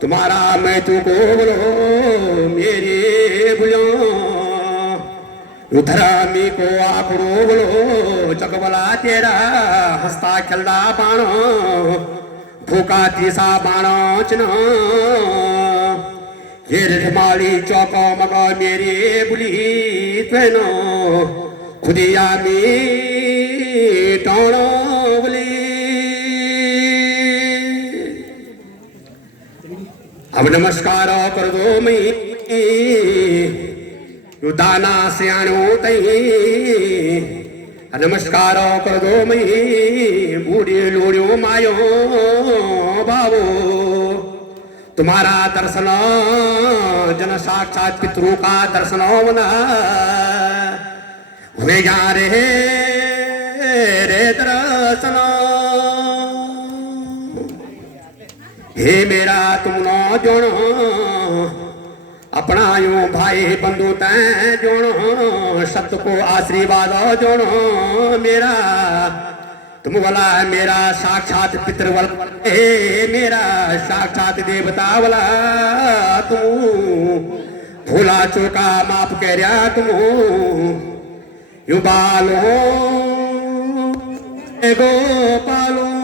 तुम्हारा मैं तू को बोलो मेरे बुलो धरामी को आकड़ो बोलो चकबला तेरा हंसता खेलदा बाणो फूका तीसा बाणो चिन्ह ये रमाली चौको मगो मेरे बुली तेनो खुदिया मी टोणो बुली अब नमस्कार कर दो मई दाना सियाणो तई नमस्कार कर दो मई बूढ़ी लोड़ियो मायो बाबो तुम्हारा दर्शन जन साक्षात पितरों का दर्शन मना हुए जा रे दर्शन हे मेरा तुम न जोनो अपना यूं भाई बंधु तै जोनो सत्य को आशीर्वाद जोनो मेरा तुम वाला मेरा साक्षात पितर वाला हे मेरा साक्षात देवता वाला तुम भूला चूका माफ कह रहा तुम यू बालो गोपालो